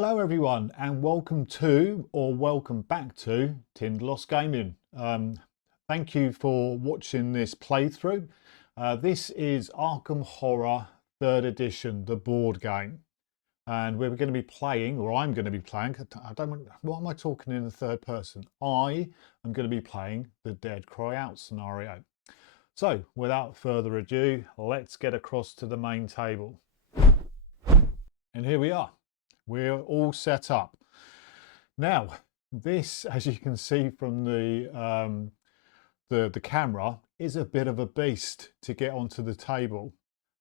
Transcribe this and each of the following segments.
Hello everyone and welcome to or welcome back to Tinderloss Gaming. Thank you for watching this playthrough. This is Arkham Horror 3rd edition, the board game. And we're going to be playing, or I'm going to be playing, I don't want, what am I talking in the third person? I am going to be playing the Dead Cry Out scenario. So without further ado, let's get across to the main table. And here we are. We're all set up. Now, this, as you can see from the camera, is a bit of a beast to get onto the table.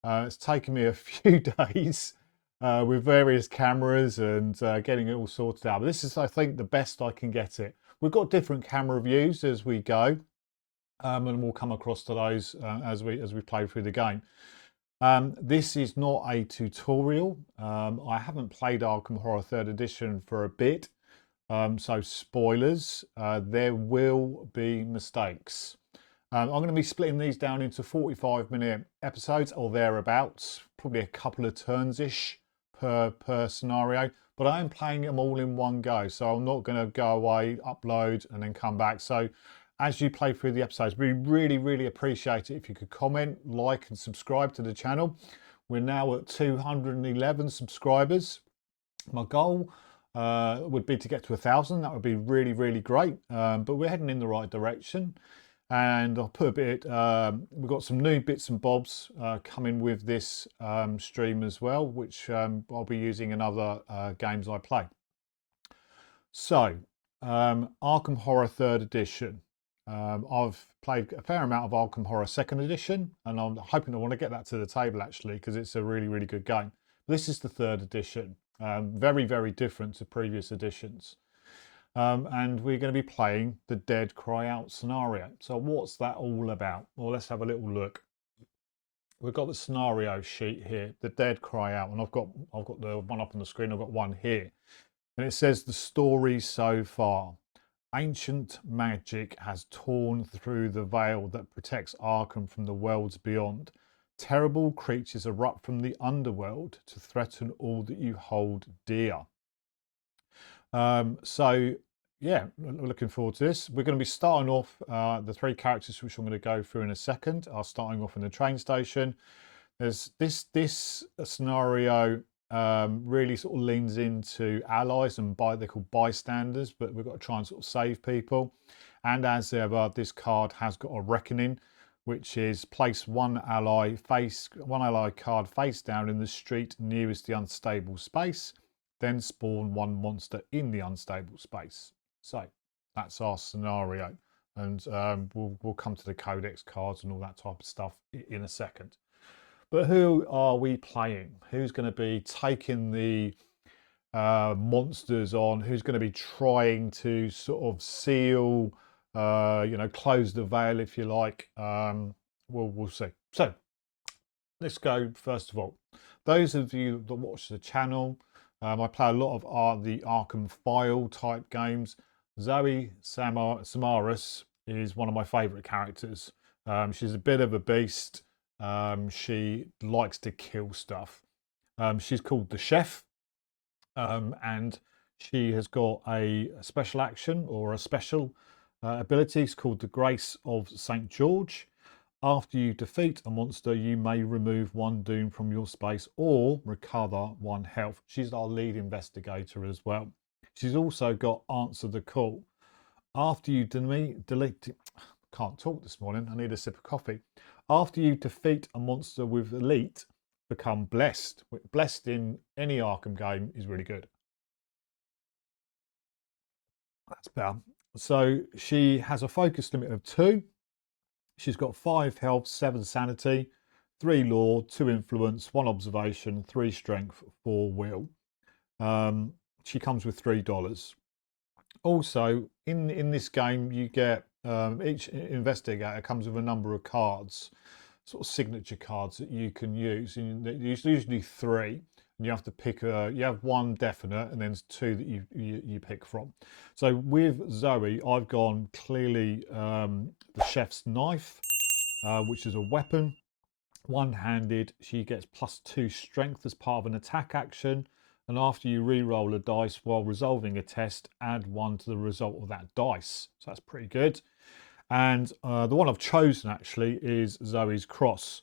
It's taken me a few days with various cameras and getting it all sorted out. But this is, I think, the best I can get it. We've got different camera views as we go, and we'll come across to those as we play through the game. This is not a tutorial. I haven't played Arkham Horror 3rd edition for a bit, so spoilers, there will be mistakes. I'm going to be splitting these down into 45-minute episodes or thereabouts, probably a couple of turns-ish per scenario, but I am playing them all in one go, so I'm not going to go away, upload and then come back. So as you play through the episodes, we really appreciate it if you could comment, like and subscribe to the channel. We're now at 211 subscribers. My goal would be to get to 1,000. That would be really great, but we're heading in the right direction. And I'll put a bit, we've got some new bits and bobs coming with this stream as well, which I'll be using in other games I play. So Arkham Horror 3rd edition. I've played a fair amount of Arkham Horror 2nd edition, and I'm hoping I want to get that to the table actually, because it's a really good game. This is the 3rd edition, very different to previous editions. And we're going to be playing the Dead Cry Out scenario. So what's that all about? Well, let's have a little look. We've got the scenario sheet here, the Dead Cry Out, and I've got the one up on the screen. I've got one here, and it says the story so far. Ancient magic has torn through the veil that protects Arkham from the worlds beyond. Terrible creatures erupt from the underworld to threaten all that you hold dear. So yeah, looking forward to this. We're going to be starting off, the three characters which I'm going to go through in a second are starting off in the train station. There's this scenario really sort of leans into allies and they're called bystanders, but we've got to try and sort of save people. And as ever, this card has got a reckoning, which is place one ally card face down in the street nearest the unstable space, then spawn one monster in the unstable space. So that's our scenario, and we'll come to the codex cards and all that type of stuff in a second. But who are we playing? Who's going to be taking the monsters on? Who's going to be trying to sort of seal, close the veil, if you like? We'll see. So let's go. First of all, those of you that watch the channel, I play a lot of the Arkham File type games. Zoe Samaras is one of my favourite characters. She's a bit of a beast. She likes to kill stuff. She's called the Chef, and she has got a special action or a special ability. It's called the Grace of St. George. After you defeat a monster, you may remove one doom from your space or recover one health. She's our lead investigator as well. She's also got Answer the Call. After you delete, can't talk this morning, I need a sip of coffee. After you defeat a monster with Elite, become Blessed. Blessed in any Arkham game is really good. That's better. So she has a focus limit of 2. She's got 5 health, 7 sanity, 3 law, 2 influence, 1 observation, 3 strength, 4 will. She comes with $3. Also, in this game, you get each investigator comes with a number of cards, sort of signature cards that you can use. And there's usually 3, and you have to pick. You have 1 definite, and then 2 that you pick from. So with Zoe, I've gone clearly the Chef's Knife, which is a weapon, one-handed. She gets +2 strength as part of an attack action. and after you re-roll a dice while resolving a test, add 1 to the result of that dice. So that's pretty good. And the one I've chosen actually is Zoe's Cross.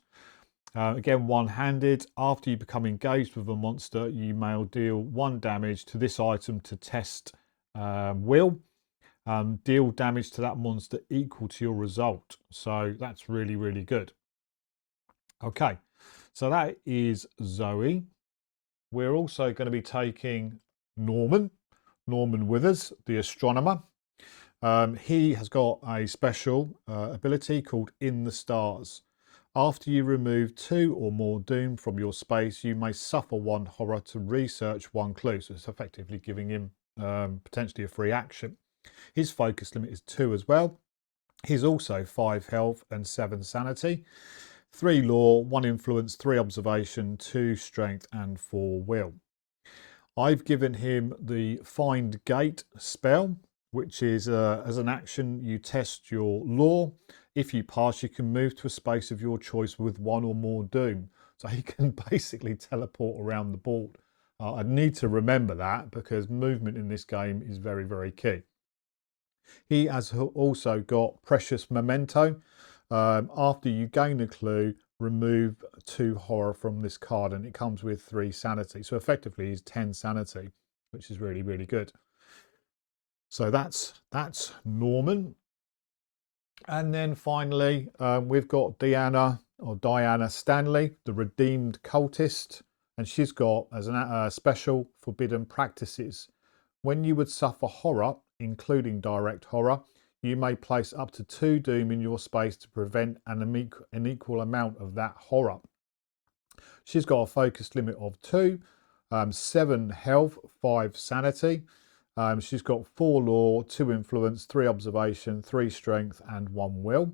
Again, one-handed. After you become engaged with a monster, you may deal 1 damage to this item to test will. Deal damage to that monster equal to your result. So that's really, really good. Okay, so that is Zoe. We're also going to be taking Norman with us, the astronomer. He has got a special ability called In the Stars. After you remove 2 or more doom from your space, you may suffer 1 horror to research 1 clue. So it's effectively giving him potentially a free action. His focus limit is 2 as well. He's also 5 health and 7 sanity. 3 law, 1 influence, 3 observation, 2 strength and 4 will. I've given him the Find Gate spell, which is as an action you test your law. If you pass, you can move to a space of your choice with 1 or more doom. So he can basically teleport around the board. I need to remember that because movement in this game is very, very key. He has also got Precious Memento. After you gain a clue, remove 2 horror from this card, and it comes with 3 sanity. So effectively, he's 10 sanity, which is really, really good. So that's Norman. And then finally, we've got Diana Stanley, the Redeemed Cultist, and she's got as a special Forbidden Practices. When you would suffer horror, including direct horror, you may place up to 2 doom in your space to prevent an equal amount of that horror. She's got a focus limit of 2, 7 health, 5 sanity. She's got 4 law, 2 influence, 3 observation, 3 strength and 1 will.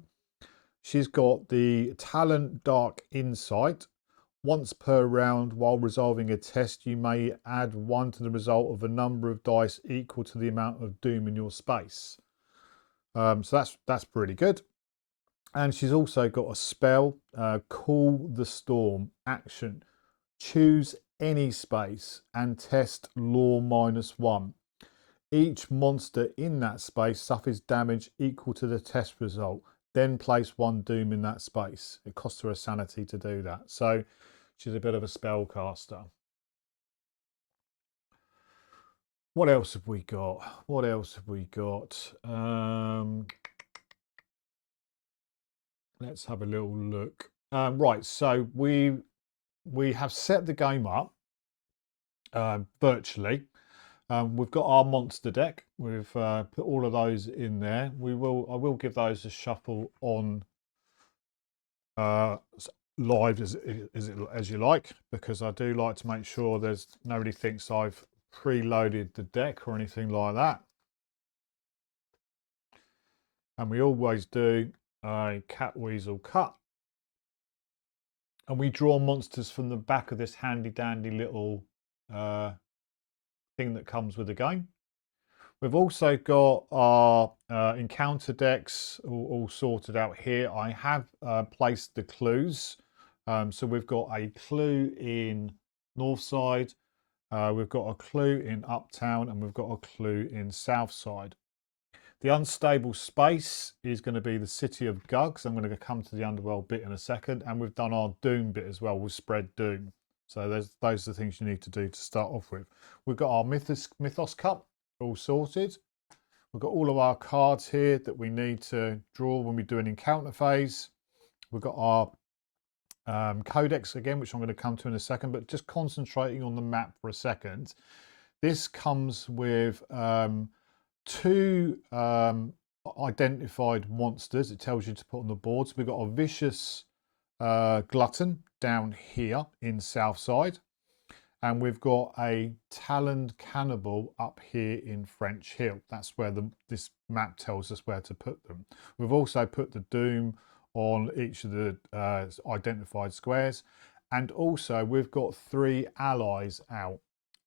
She's got the talent Dark Insight. Once per round while resolving a test, you may add 1 to the result of a number of dice equal to the amount of doom in your space. So that's pretty good. And she's also got a spell, Cool the Storm action. Choose any space and test law -1. Each monster in that space suffers damage equal to the test result. Then place 1 doom in that space. It costs her a sanity to do that. So she's a bit of a spellcaster. What else have we got? Let's have a little look. Right, so we have set the game up virtually. We've got our monster deck. We've put all of those in there. I will give those a shuffle on live as you like, because I do like to make sure there's nobody thinks I've preloaded the deck or anything like that. And we always do a cat weasel cut, and we draw monsters from the back of this handy dandy little thing that comes with the game. We've also got our encounter decks all sorted out here. I have placed the clues. So we've got a clue in Northside, we've got a clue in Uptown, and we've got a clue in Southside. The unstable space is going to be the City of Gugs. I'm going to come to the Underworld bit in a second. And we've done our Doom bit as well. We've spread Doom. So those are the things you need to do to start off with. We've got our Mythos Cup all sorted. We've got all of our cards here that we need to draw when we do an encounter phase. We've got our codex again, which I'm going to come to in a second, but just concentrating on the map for a second. This comes with 2 identified monsters. It tells you to put on the board. So we've got a vicious glutton down here in Southside, and we've got a taloned cannibal up here in French Hill. That's where this map tells us where to put them. We've also put the doom on each of the identified squares, and also we've got 3 allies out.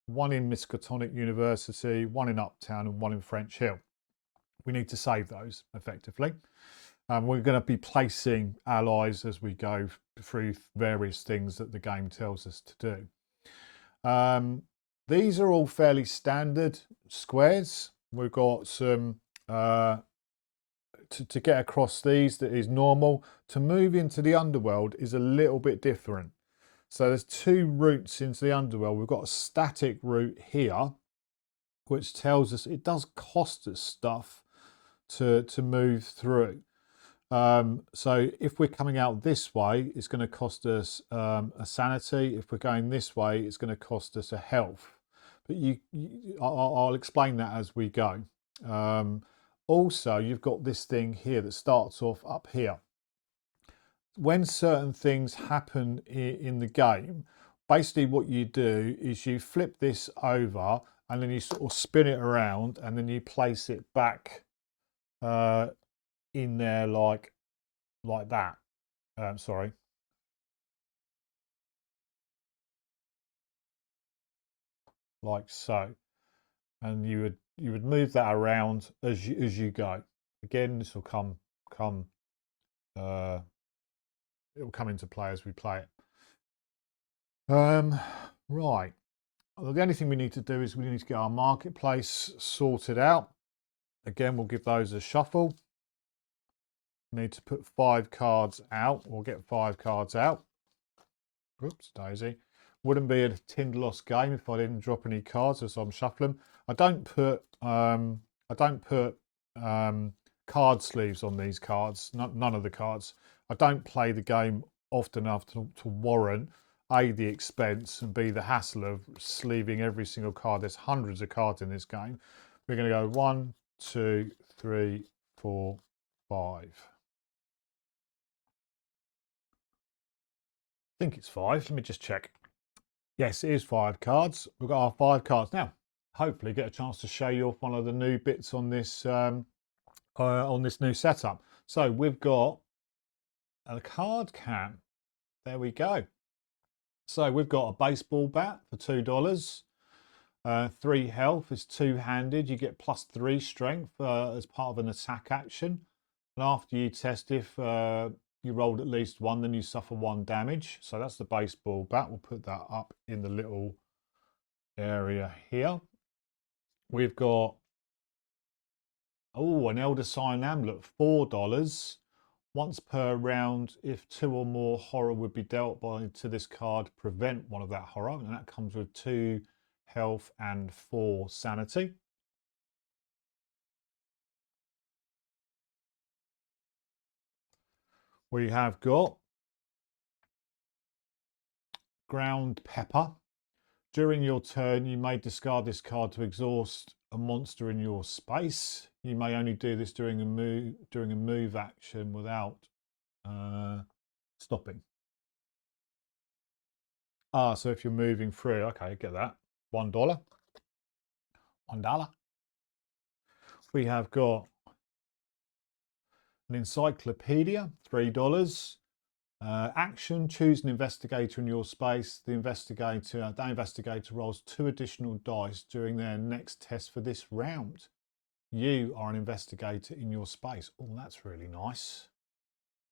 1 in Miskatonic University, 1 in Uptown, and 1 in French Hill. We need to save those effectively. We're going to be placing allies as we go through various things that the game tells us to do. These are all fairly standard squares. We've got some to get across these that is normal. To move into the underworld is a little bit different. So there's two routes into the underworld. We've got a static route here, which tells us it does cost us stuff to move through. So if we're coming out this way, it's going to cost us a sanity. If we're going this way, it's going to cost us a health. But I'll explain that as we go. Also, you've got this thing here that starts off up here. When certain things happen in the game, basically what you do is you flip this over and then you sort of spin it around and then you place it back in there like that. Sorry. Like so. And you would move that around as you go. Again, this will come it will come into play as we play it. Right. Well, the only thing we need to do is we need to get our marketplace sorted out. Again, we'll give those a shuffle. Need to put 5 cards out. We'll get 5 cards out. Oops, daisy. Wouldn't be a tinned lost game if I didn't drop any cards as I'm shuffling. I don't put card sleeves on these cards. None of the cards. I don't play the game often enough to warrant A, the expense, and B, the hassle of sleeving every single card. There's hundreds of cards in this game. We're going to go 1, 2, 3, 4, 5. I think it's 5. Let me just check. Yes, it is 5 cards. We've got our 5 cards now. Hopefully, get a chance to show you off one of the new bits on this new setup. So we've got a card can. There we go. So we've got a baseball bat for $2. 3 health is 2-handed. You get +3 strength as part of an attack action. And after you test if you rolled at least 1, then you suffer 1 damage. So that's the baseball bat. We'll put that up in the little area here. We've got an Elder Sign amulet, $4. Once per round, if 2 or more horror would be dealt to this card, prevent one of that horror, and that comes with 2 health and 4 sanity. We have got ground pepper. During your turn, you may discard this card to exhaust a monster in your space. You may only do this during a move action without stopping. So if you're moving through, okay, get that. $1. $1. We have got an encyclopedia, $3. Action, choose an investigator in your space. That investigator rolls 2 additional dice during their next test for this round. You are an investigator in your space. Oh, that's really nice.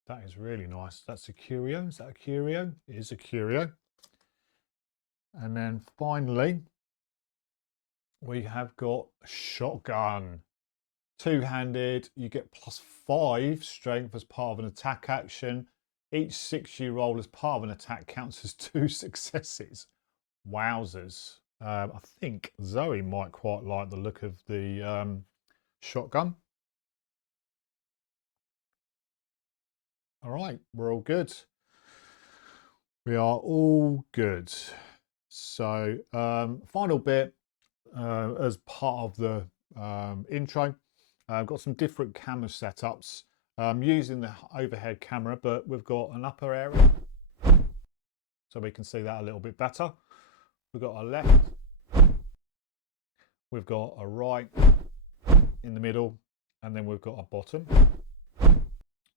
That is really nice. That's a curio. Is that a curio? It is a curio. And then finally, we have got a shotgun. 2-handed. You get +5 strength as part of an attack action. Each 6 you roll as part of an attack counts as 2 successes. Wowzers. I think Zoe might quite like the look of the shotgun. All right, we're all good. We are all good. So final bit as part of the intro. I've got some different camera setups. I'm using the overhead camera, but we've got an upper area so we can see that a little bit better. We've got a left, we've got a right in the middle, and then we've got a bottom.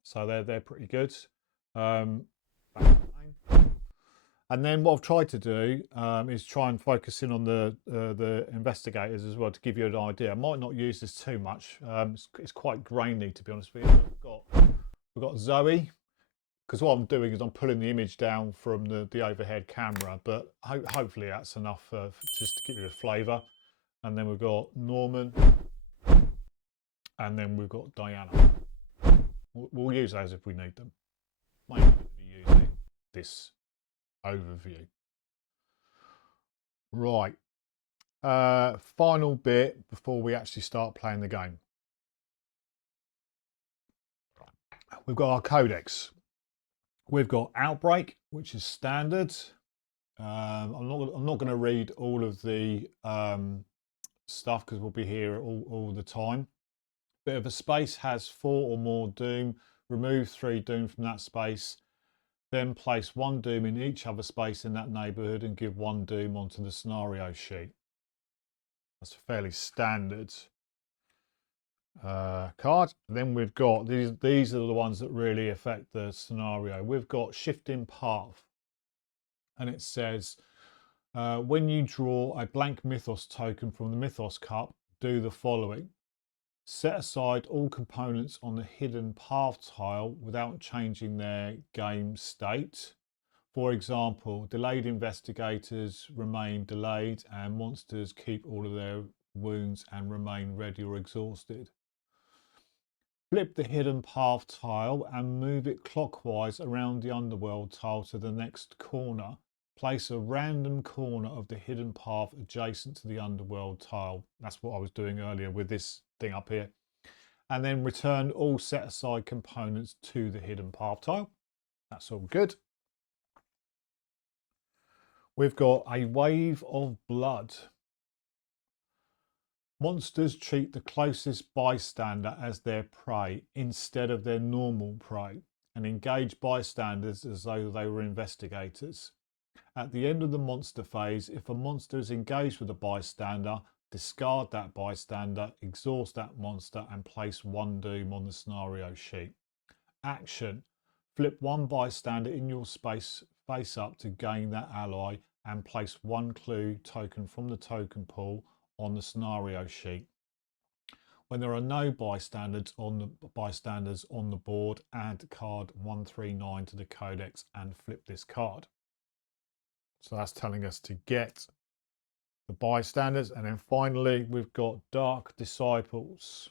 So they're pretty good. And then what I've tried to do is try and focus in on the investigators as well to give you an idea. I might not use this too much. It's quite grainy, to be honest with you. We've got Zoe. because what I'm doing is I'm pulling the image down from the overhead camera, but hopefully that's enough just to give you a flavour. And then we've got Norman, and then we've got Diana. We'll use those if we need them. Mainly be using this overview. Right. Final bit before we actually start playing the game. We've got our codex. We've got Outbreak, which is standard. I'm not going to read all of the stuff because we'll be here all the time. But if a space has 4 or more doom, remove 3 doom from that space. Then place 1 doom in each other space in that neighbourhood and give 1 doom onto the scenario sheet. That's a fairly standard card. Then we've got these are the ones that really affect the scenario. We've got shifting path, and it says when you draw a blank mythos token from the mythos cup, do the following: set aside all components on the hidden path tile without changing their game state. For example, delayed investigators remain delayed and monsters keep all of their wounds and remain ready or exhausted. Flip the hidden path tile and move it clockwise around the underworld tile to the next corner. Place a random corner of the hidden path adjacent to the underworld tile. That's what I was doing earlier with this thing up here. And then return all set aside components to the hidden path tile. That's all good. We've got a wave of blood. Monsters treat the closest bystander as their prey instead of their normal prey and engage bystanders as though they were investigators. At the end of the monster phase, if a monster is engaged with a bystander, discard that bystander, exhaust that monster and place 1 doom on the scenario sheet. Action: flip 1 bystander in your space face up to gain that ally and place 1 clue token from the token pool on the scenario sheet. When there are no bystanders on the board, add card 139 to the codex and flip this card. So that's telling us to get the bystanders. And then finally we've got Dark Disciples.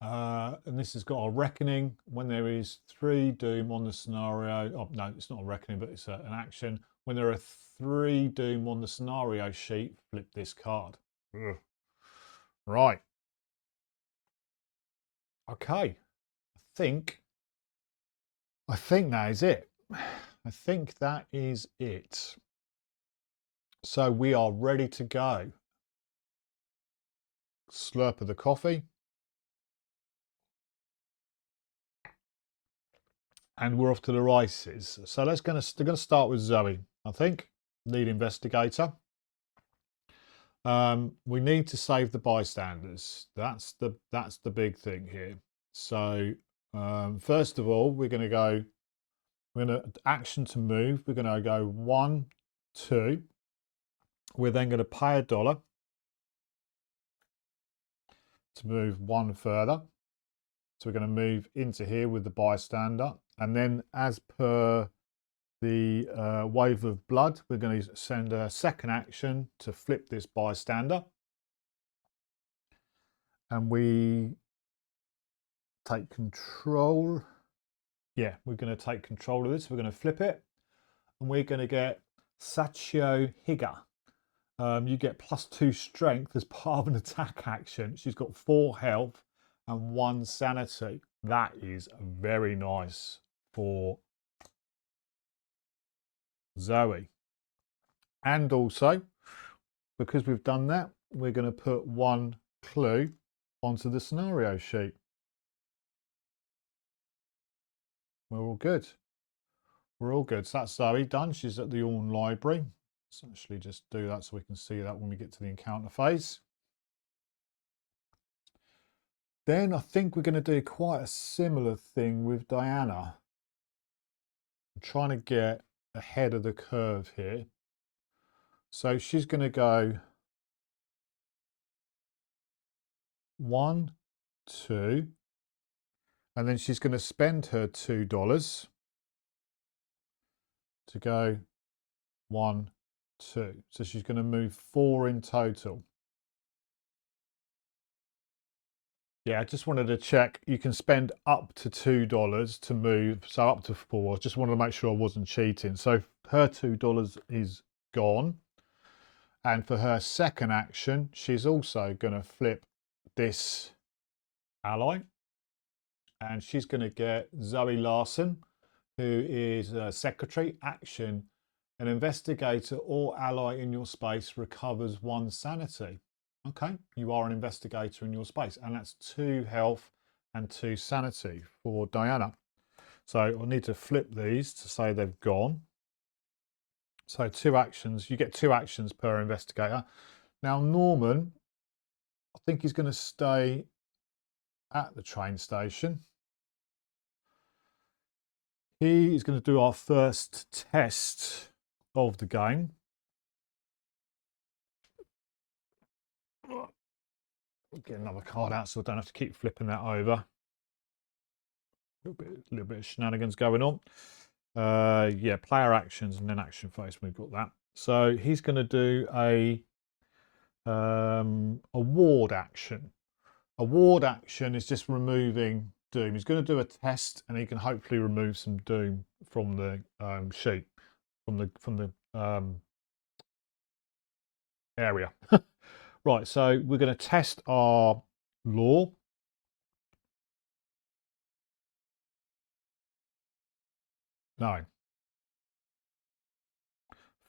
And this has got a reckoning. When there is 3 doom on the scenario, oh no, it's not a reckoning, but it's an action. When there are 3 doom on the scenario sheet, flip this card. Ugh. Right. Okay. I think that is it. I think that is it. So we are ready to go. Slurp of the coffee. And we're off to the races. So they're going to start with Zoe, I think, lead investigator. We need to save the bystanders. That's the big thing here. So first of all, we're going to action to move. We're going to go 1, 2. We're then going to pay $1 to move 1 further. So we're going to move into here with the bystander, and then as per the wave of blood, we're going to send a second action to flip this bystander, and we take control. Yeah, we're going to take control of this. We're going to flip it, and we're going to get Sachio Higa. You get +2 strength as part of an attack action. She's got 4 health and 1 sanity. That is very nice for Zoe. And also, because we've done that, we're going to put 1 clue onto the scenario sheet. We're all good. We're all good. So that's Zoe done. She's at the Orne Library. Let's actually just do that so we can see that when we get to the encounter phase. Then I think we're going to do quite a similar thing with Diana. I'm trying to get ahead of the curve here. So she's going to go 1, 2, and then she's going to spend her $2 to go 1, 2. So she's going to move 4 in total. Yeah, I just wanted to check. You can spend up to $2 to move, so up to 4. Just wanted to make sure I wasn't cheating. So her $2 is gone. And for her second action, she's also going to flip this ally. And she's going to get Zoe Larson, who is a secretary. Action: an investigator or ally in your space recovers 1 sanity. Okay, you are an investigator in your space, and that's 2 health and 2 sanity for Diana. So I'll need to flip these to say they've gone. So 2 actions, you get 2 actions per investigator. Now Norman, I think he's going to stay at the train station. He is going to do our first test of the game. Get another card out so I don't have to keep flipping that over. A little bit of shenanigans going on. Yeah, player actions and then action phase. We've got that. So he's going to do a ward action. A ward action is just removing doom. He's going to do a test, and he can hopefully remove some doom from the sheet, from the area. Right. So we're going to test our law. No.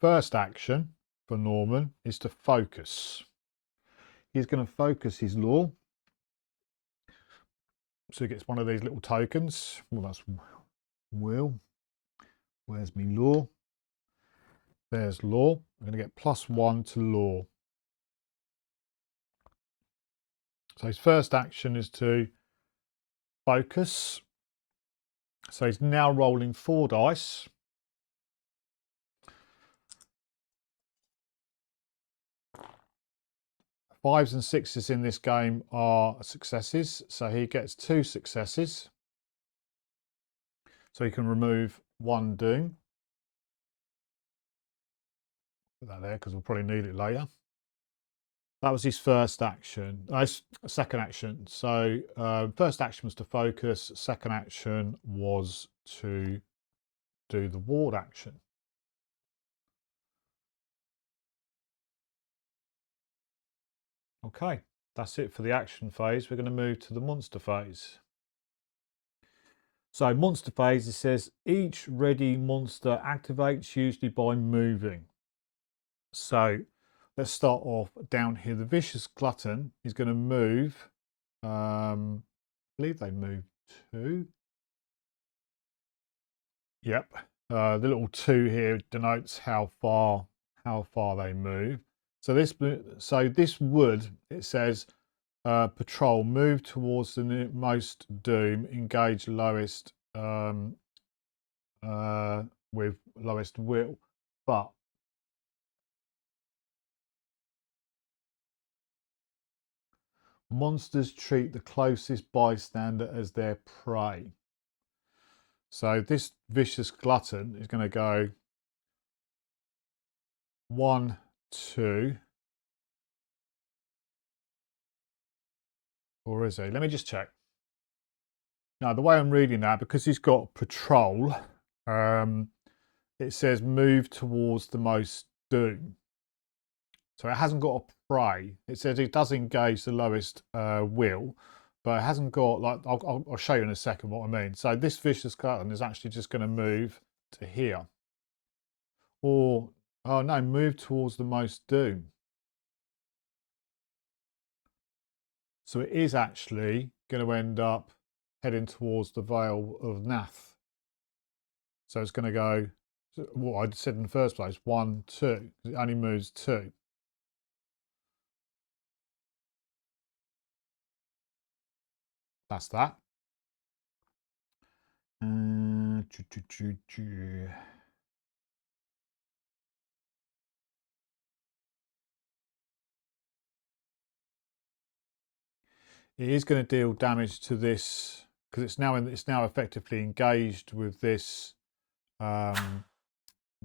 First action for Norman is to focus. He's going to focus his law. So he gets one of these little tokens. Well, that's will. Where's me law? There's law. I'm going to get +1 to law. So his first action is to focus. So he's now rolling 4 dice. 5s and 6s in this game are successes. So he gets 2 successes. So he can remove 1 doom. Put that there because we'll probably need it later. That was his first action. Second action. So first action was to focus. Second action was to do the ward action. Okay, that's it for the action phase. We're going to move to the monster phase. So monster phase, it says each ready monster activates usually by moving. So let's start off down here. The vicious glutton is going to move. I believe they move 2. Yep. The little 2 here denotes how far they move. So this would, it says, patrol, move towards the most doom, engage lowest with lowest will, but monsters treat the closest bystander as their prey. So this vicious glutton is going to go 1, 2. Or is he? Let me just check. Now, the way I'm reading that, because he's got patrol, it says move towards the most doom. So it hasn't got a prey. It says it does engage the lowest will, but it hasn't got, like, I'll show you in a second what I mean. So this vicious glutton is actually just going to move to here. Or, oh no, move towards the most doom. So it is actually going to end up heading towards the Vale of Nath. So it's going to go, what I said in the first place, 1, 2. It only moves 2. That's that. It is going to deal damage to this because it's now effectively engaged with this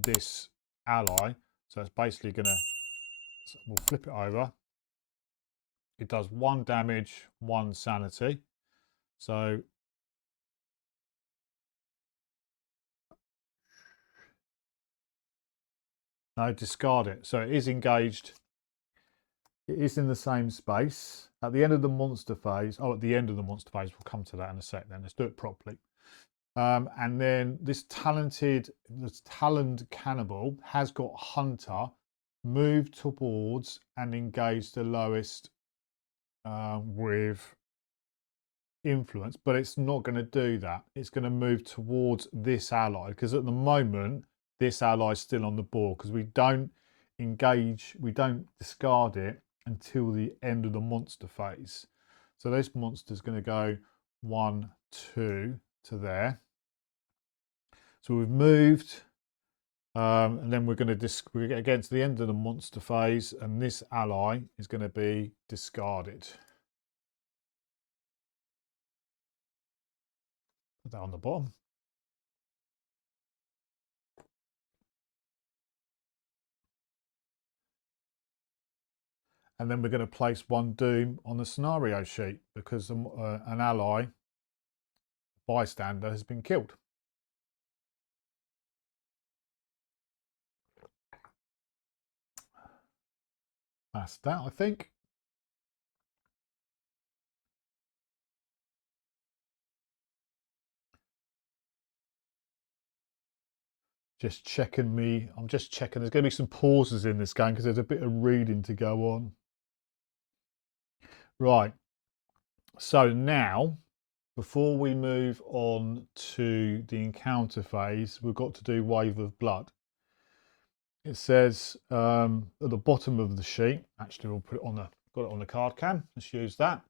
this ally. So it's basically gonna, we'll flip it over. It does 1 damage, 1 sanity. So no, discard it. So it is engaged. It is in the same space. At the end of the monster phase, at the end of the monster phase, we'll come to that in a sec then. Let's do it properly. And then this taloned cannibal has got Hunter, move towards and engage the lowest with influence, but it's not going to do that. It's going to move towards this ally, because at the moment this ally is still on the board, because we don't engage, we don't discard it until the end of the monster phase. So this monster is going to go 1, 2 to there. So we've moved, and then we're going to get to the end of the monster phase, and this ally is going to be discarded. Put that on the bottom. And then we're going to place 1 doom on the scenario sheet, because an ally bystander has been killed. That's that, I think. Just checking me. I'm just checking. There's going to be some pauses in this game because there's a bit of reading to go on. Right. So now, before we move on to the encounter phase, we've got to do Wave of Blood. It says at the bottom of the sheet, actually we'll put it on the, got it on the card cam, let's use that.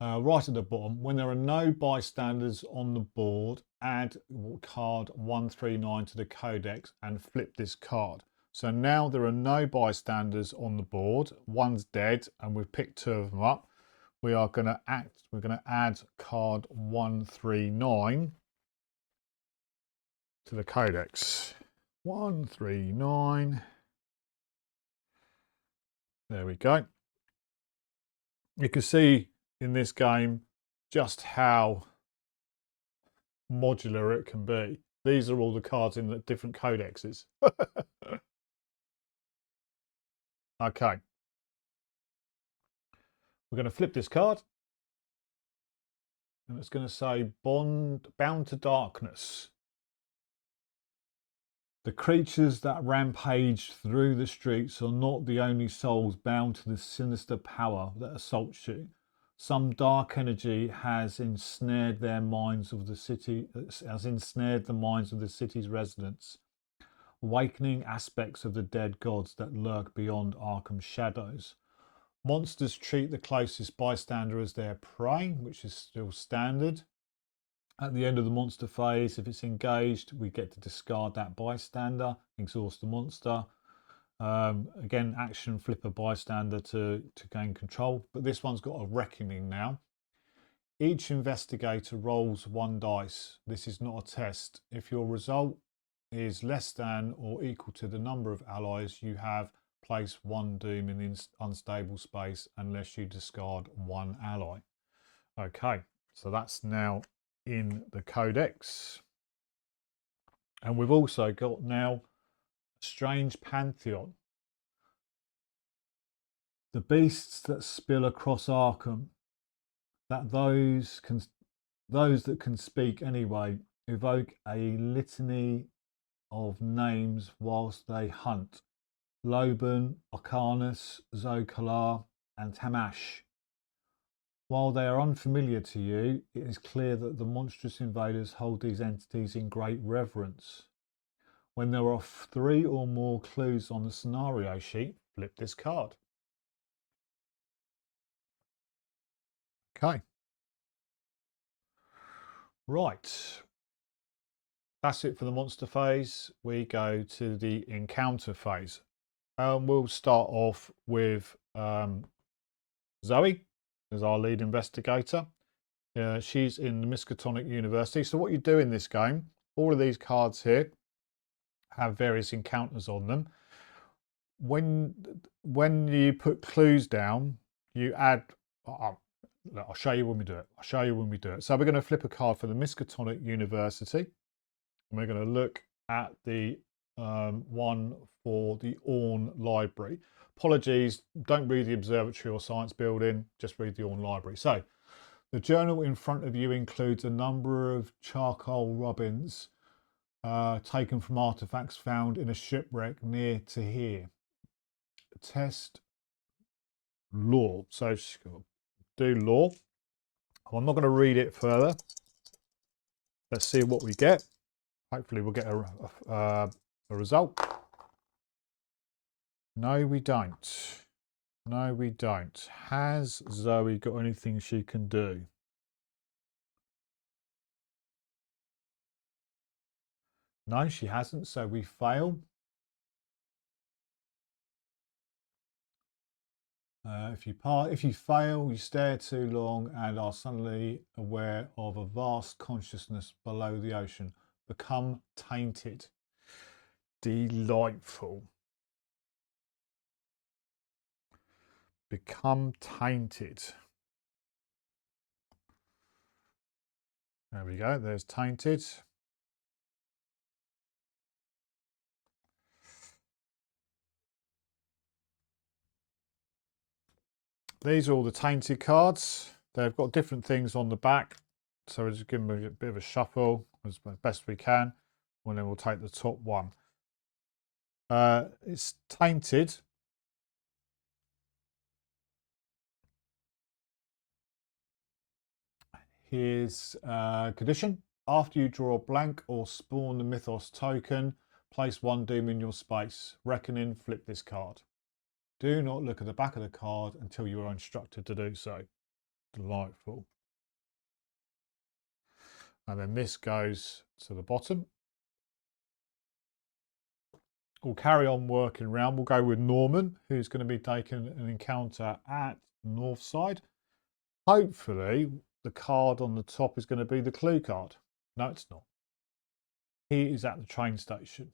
Right at the bottom, when there are no bystanders on the board, add card 139 to the codex and flip this card. So now there are no bystanders on the board, 1's dead, and we've picked 2 of them up. We are going to add card 139 to the codex. 139. There we go. You can see in this game just how modular it can be. These are all the cards in the different codexes. Okay. We're going to flip this card. And it's going to say bound to darkness. The creatures that rampage through the streets are not the only souls bound to the sinister power that assaults you. Some dark energy has ensnared the minds of the city's residents, awakening aspects of the dead gods that lurk beyond Arkham's shadows. Monsters treat the closest bystander as their prey, which is still standard. At the end of the monster phase, if it's engaged, we get to discard that bystander, exhaust the monster. Again, action, flip a bystander to gain control. But this one's got a reckoning now. Each investigator rolls 1 dice. This is not a test. If your result is less than or equal to the number of allies you have, place 1 doom in the unstable space unless you discard 1 ally. Okay, so that's now in the codex. And we've also got now Strange Pantheon. The beasts that spill across Arkham, that those that can speak anyway, evoke a litany of names whilst they hunt. Loban, Arcanus, Zokalar, and Tamash. While they are unfamiliar to you, it is clear that the monstrous invaders hold these entities in great reverence. When there are 3 or more clues on the scenario sheet, flip this card. Okay. Right. That's it for the monster phase. We go to the encounter phase. We'll start off with Zoe as our lead investigator. She's in the Miskatonic University. So what you do in this game, all of these cards here have various encounters on them. When you put clues down, you add. I'll show you when we do it. I'll show you when we do it. So we're going to flip a card for the Miskatonic University, and we're going to look at the one for the Orne Library. Apologies, don't read the observatory or science building, just read the Orne Library. So the journal in front of you includes a number of charcoal rubbings taken from artifacts found in a shipwreck near to here. Test law. So she's got to do law. I'm not going to read it further. Let's see what we get. Hopefully we'll get a result. No, we don't. No, we don't. Has Zoe got anything she can do? No, she hasn't, so we fail. If you fail, you stare too long and are suddenly aware of a vast consciousness below the ocean. Become tainted. Delightful. Become tainted. There we go. There's tainted. These are all the tainted cards. They've got different things on the back. So we'll just give them a bit of a shuffle as best we can. And then we'll take the top one. It's tainted. Here's condition. After you draw a blank or spawn the Mythos token, place one doom in your space. Reckoning, flip this card. Do not look at the back of the card until you are instructed to do so. Delightful. And then this goes to the bottom. We'll carry on working around. We'll go with Norman, who's going to be taking an encounter at Northside. Hopefully, the card on the top is going to be the clue card. No, it's not. He is at the train station.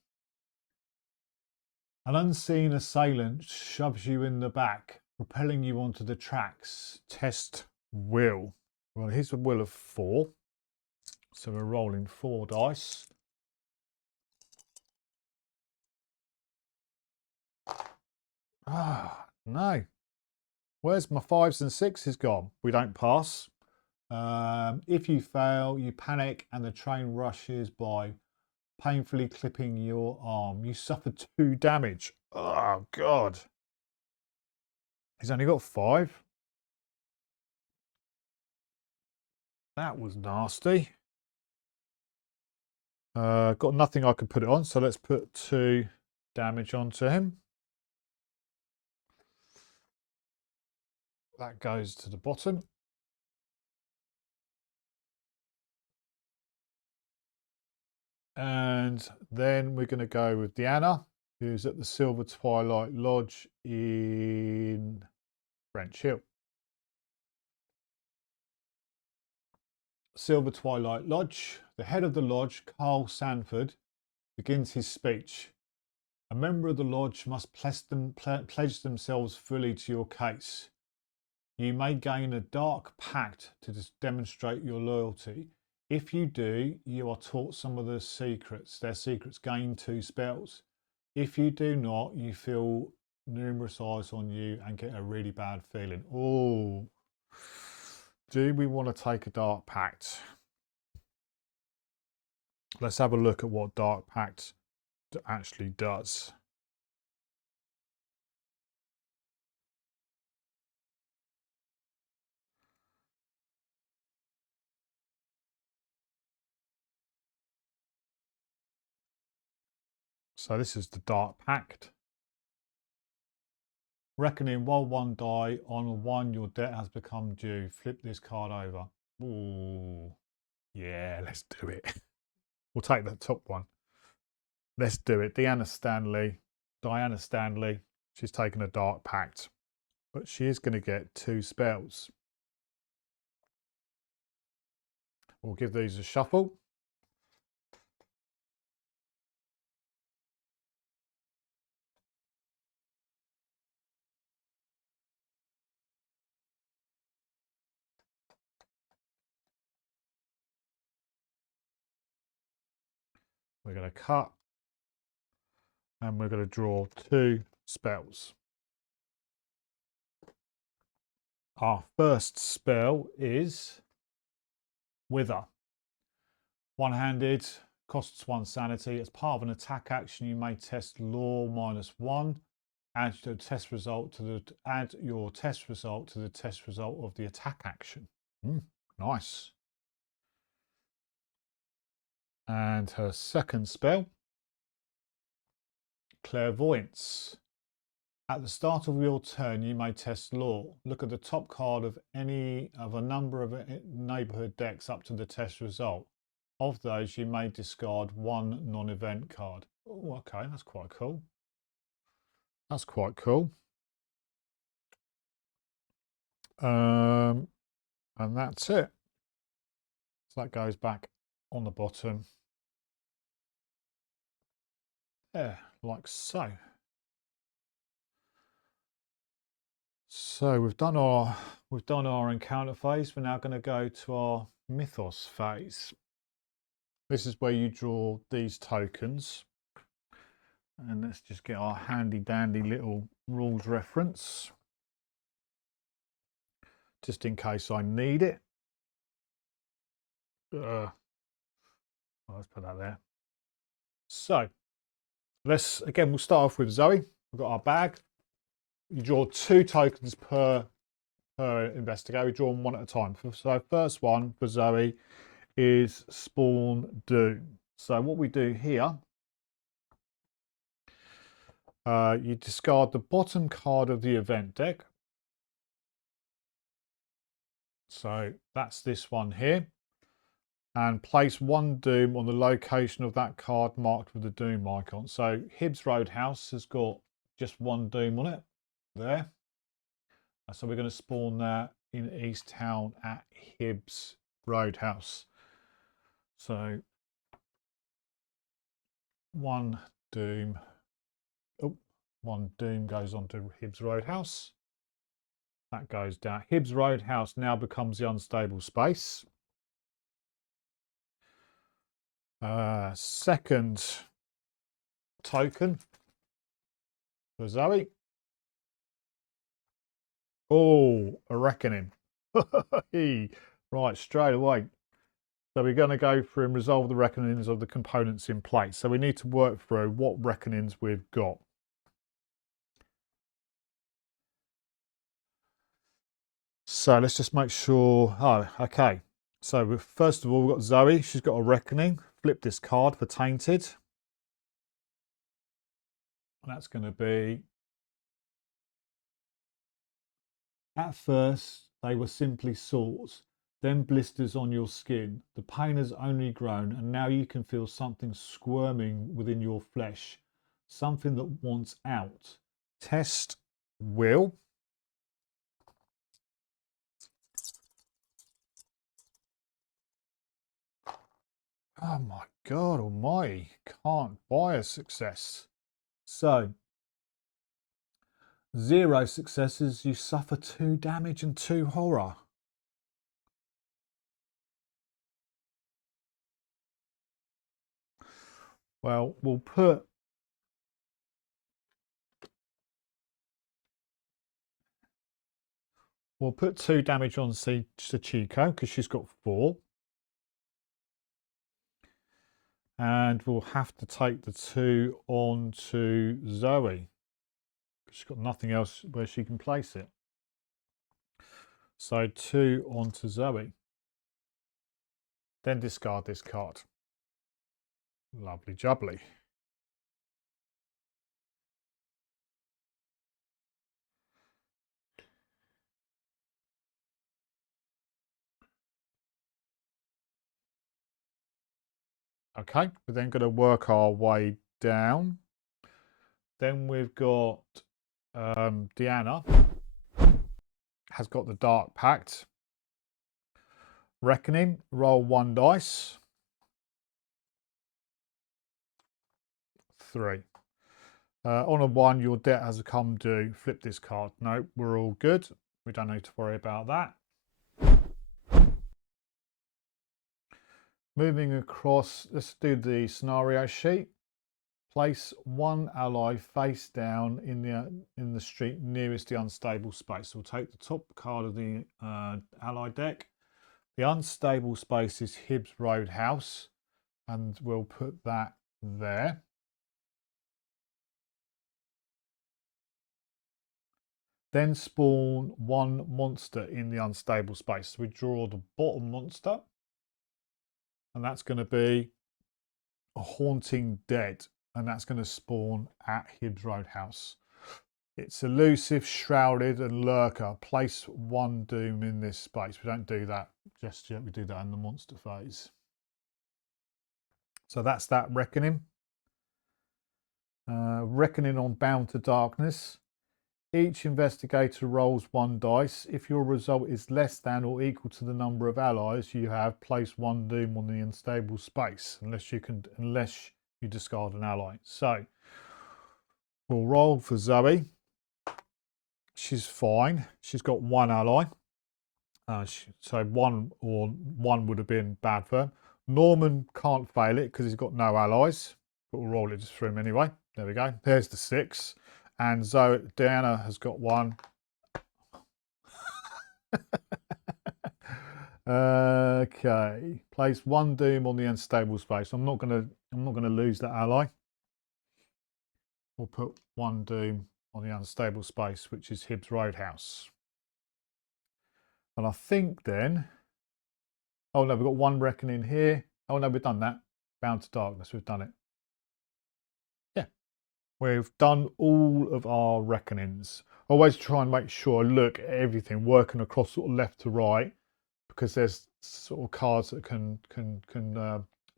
An unseen assailant shoves you in the back, propelling you onto the tracks. Test will. Well, here's a will of 4. So we're rolling 4 dice. Ah, no. Where's my 5s and 6s gone? We don't pass. If you fail, you panic and the train rushes by, painfully clipping your arm. You suffer 2 damage. Oh, God. He's only got 5. That was nasty. Got nothing I can put it on, so let's put 2 damage onto him. That goes to the bottom. And then we're going to go with Deanna, who's at the Silver Twilight Lodge in French Hill. Silver Twilight Lodge. The head of the lodge, Carl Sanford, begins his speech. A member of the lodge must pledge themselves fully to your case. You may gain a dark pact to demonstrate your loyalty. If you do, you are taught some of their secrets. Their secrets gain 2 spells. If you do not, you feel numerous eyes on you and get a really bad feeling. Oh, do we want to take a dark pact? Let's have a look at what dark pact actually does. So this is the dark pact. Reckoning, roll 1 die. On 1, your debt has become due. Flip this card over. Ooh, yeah, let's do it. We'll take the top one. Let's do it. Diana Stanley. She's taken a dark pact, but she is going to get 2 spells. we'll give these a shuffle. We're going to cut and we're going to draw 2 spells. Our first spell is Wither. One-handed, costs 1 sanity. As part of an attack action, you may test Law -1. Add your test result to the test result of the attack action. Nice. And her second spell, Clairvoyance. At the start of your turn, you may test Law. Look at the top card of any of a number of neighborhood decks up to the test result. Of those, you may discard 1 non-event card. Oh, okay, that's quite cool. That's quite cool. And that's it. So that goes back on the bottom. There, like so. So we've done our encounter phase. We're now going to go to our mythos phase. This is where you draw these tokens. And let's just get our handy dandy little rules reference, just in case I need it. Let's put that there. So we'll start off with Zoe. We've got our bag. You draw 2 tokens per investigator. We draw them 1 at a time. So first one for Zoe is Spawn Doom. So what we do here, you discard the bottom card of the event deck. So that's this one here. And place 1 Doom on the location of that card marked with the Doom icon. So Hibbs Roadhouse has got just 1 Doom on it there. So we're going to spawn that in East Town at Hibbs Roadhouse. So 1 Doom. Oh, 1 Doom goes on to Hibbs Roadhouse. That goes down. Hibbs Roadhouse now becomes the unstable space. Second token for Zoe. Oh, a reckoning. Right, straight away. So we're going to go through and resolve the reckonings of the components in place. So we need to work through what reckonings we've got. So let's just make sure. Oh, okay. So first of all, we've got Zoe. She's got a reckoning. Flip this card for tainted. And that's going to be, at first, they were simply sores, then blisters on your skin. The pain has only grown, and now you can feel something squirming within your flesh, something that wants out. Test will. Oh my God almighty, can't buy a success. So, 0 successes, you suffer 2 damage and 2 horror. Well, we'll put We'll put 2 damage on Sachiko because she's got 4. And we'll have to take the 2 on to Zoe. She's got nothing else where she can place it. So 2 on to Zoe. Then discard this card. Lovely jubbly. Okay, we're then going to work our way down. Then we've got Deanna has got the Dark Pact. Reckoning, roll 1 dice. 3. On a 1, your debt has come due. Flip this card. No, we're all good. We don't need to worry about that. Moving across, let's do the scenario sheet. Place 1 ally face down in the street nearest the unstable space. We'll take the top card of the ally deck. The unstable space is Hibbs Roadhouse, and we'll put that there. Then spawn 1 monster in the unstable space. So we draw the bottom monster, and that's going to be a haunting dead, and that's going to spawn at Hibbs Roadhouse. It's elusive, shrouded, and lurker. Place 1 doom in this space. We don't do that just yet. We do that in the monster phase. So that's that reckoning. Reckoning on Bound to Darkness. Each investigator rolls 1 dice. If your result is less than or equal to the number of allies you have, place 1 doom on the unstable space, unless you discard an ally. So we'll roll for Zoe. She's fine. She's got 1 ally. So 1 would have been bad for her. Norman can't fail it because he's got no allies, but we'll roll it just for him anyway. There we go. There's the 6. And Diana has got 1. Okay. Place 1 doom on the unstable space. I'm not gonna lose that ally. We'll put 1 doom on the unstable space, which is Hibbs Roadhouse. And I think then, oh no, we've got 1 reckoning here. Oh no, we've done that. Bound to Darkness, we've done it. Yeah, we've done all of our reckonings. Always try and make sure I look at everything, working across sort of left to right, because there's sort of cards that can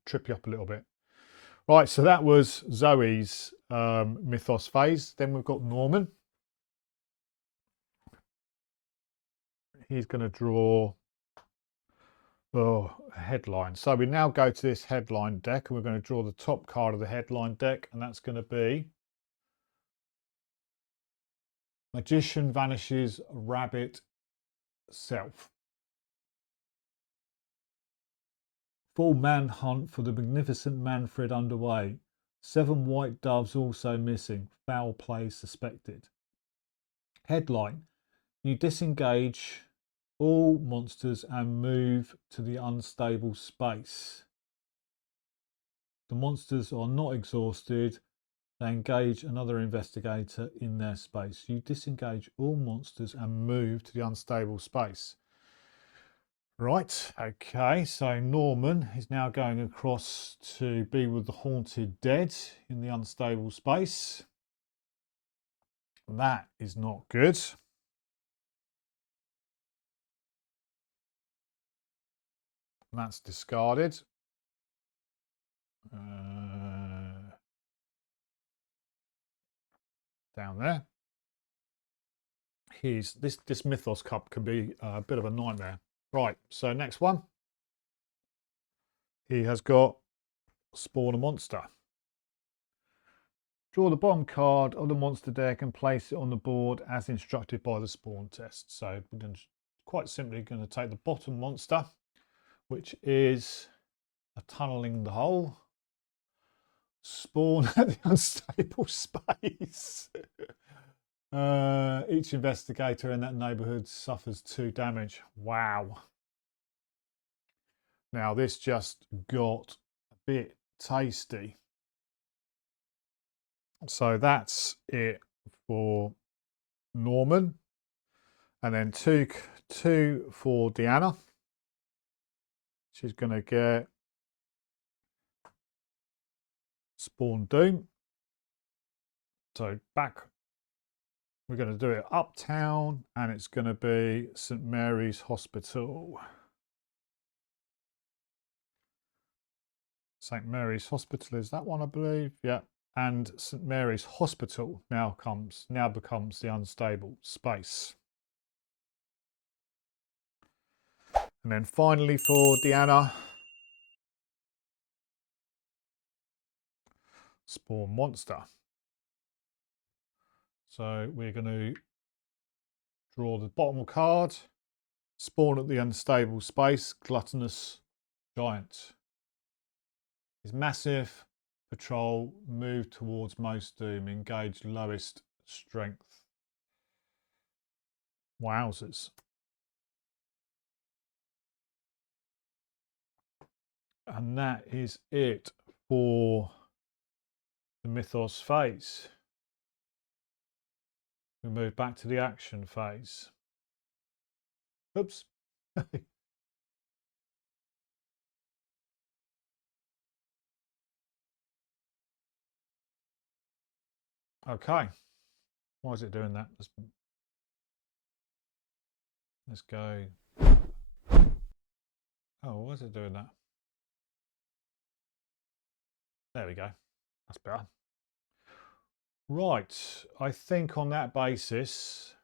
trip you up a little bit. Right, so that was Zoe's mythos phase. Then we've got Norman. He's going to draw a headline. So we now go to this headline deck, and we're going to draw the top card of the headline deck, and that's going to be Magician Vanishes Rabbit Self. Full manhunt for the magnificent Manfred underway. 7 white doves also missing. Foul play suspected. Headline: you disengage all monsters and move to the unstable space. The monsters are not exhausted. They engage another investigator in their space. You disengage all monsters and move to the unstable space. Right, okay, so Norman is now going across to be with the haunted dead in the unstable space. That is not good. That's discarded. Down there. This Mythos Cup can be a bit of a nightmare. Right, so next one. He has got Spawn a Monster. Draw the bottom card of the monster deck and place it on the board as instructed by the spawn test. So we're going to, quite simply going to take the bottom monster, which is a tunneling the hole. Spawn at the unstable space. Each investigator in that neighborhood suffers 2 damage. Wow. Now this just got a bit tasty. So that's it for Norman. And then two for Deanna. She's going to get Spawn Doom. So back, we're going to do it uptown, and it's going to be St. Mary's Hospital. St. Mary's Hospital is that one, I believe. Yeah. And St. Mary's Hospital now becomes the unstable space. And then finally for Deanna, Spawn Monster. So we're going to draw the bottom card, Spawn at the unstable space, gluttonous giant. Is massive, patrol, move towards most doom, engage lowest strength. Wowzers. And that is it for the mythos phase. We move back to the action phase. Oops. Okay. Why is it doing that? Let's go. Oh, why is it doing that? There we go. That's better. Right. I think on that basis,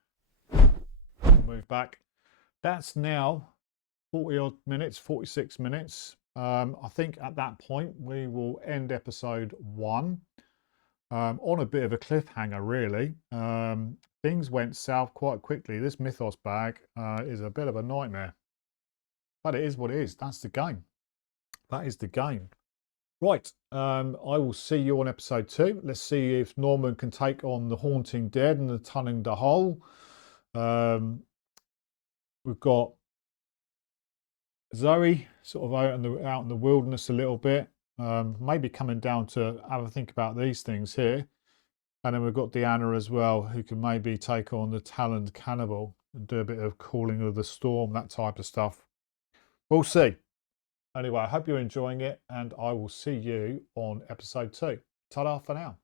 move back. That's now 40 odd minutes, 46 minutes. I think at that point we will end episode 1 on a bit of a cliffhanger, really. Things went south quite quickly. This mythos bag is a bit of a nightmare, but it is what it is. That's the game. That is the game. Right, I will see you on episode 2. Let's see if Norman can take on the Haunting Dead and the Tunning the Hole. We've got Zoe sort of out in the wilderness a little bit, maybe coming down to have a think about these things here. And then we've got Deanna as well, who can maybe take on the Taloned Cannibal and do a bit of Calling of the Storm, that type of stuff. We'll see. Anyway, I hope you're enjoying it, and I will see you on episode 2. Ta-da for now.